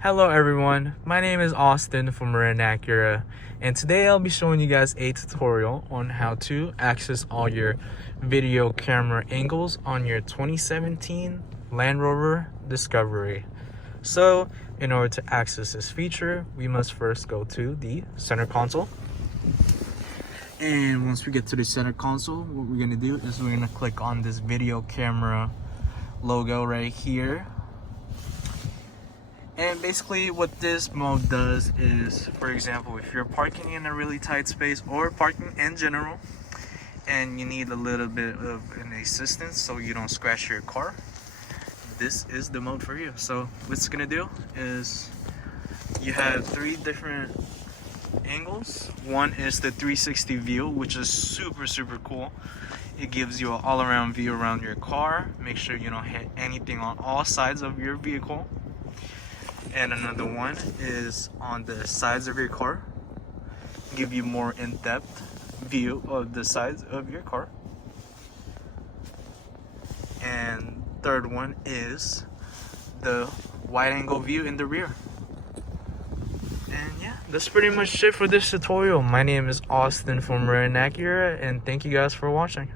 Hello everyone, my name is Austin from Marin Acura, and today I'll be showing you guys a tutorial on how to access all your video camera angles on your 2017 Land Rover Discovery. So in order to access this feature, we must first go to the center console. And once we get to the center console, what we're going to do is we're going to click on this video camera logo right here. And basically what this mode does is, for example, if you're parking in a really tight space or parking in general and you need a little bit of an assistance so you don't scratch your car, this is the mode for you. So what it's gonna do is you have three different angles. One is the 360 view, which is super cool. It gives you an all-around view around your car. Make sure you don't hit anything on all sides of your vehicle. And another one is on the sides of your car, give you more in-depth view of the sides of your car. And third one is the wide angle view in the rear. And yeah, that's pretty much it for this tutorial. My name is Austin from Marin Acura, and thank you guys for watching.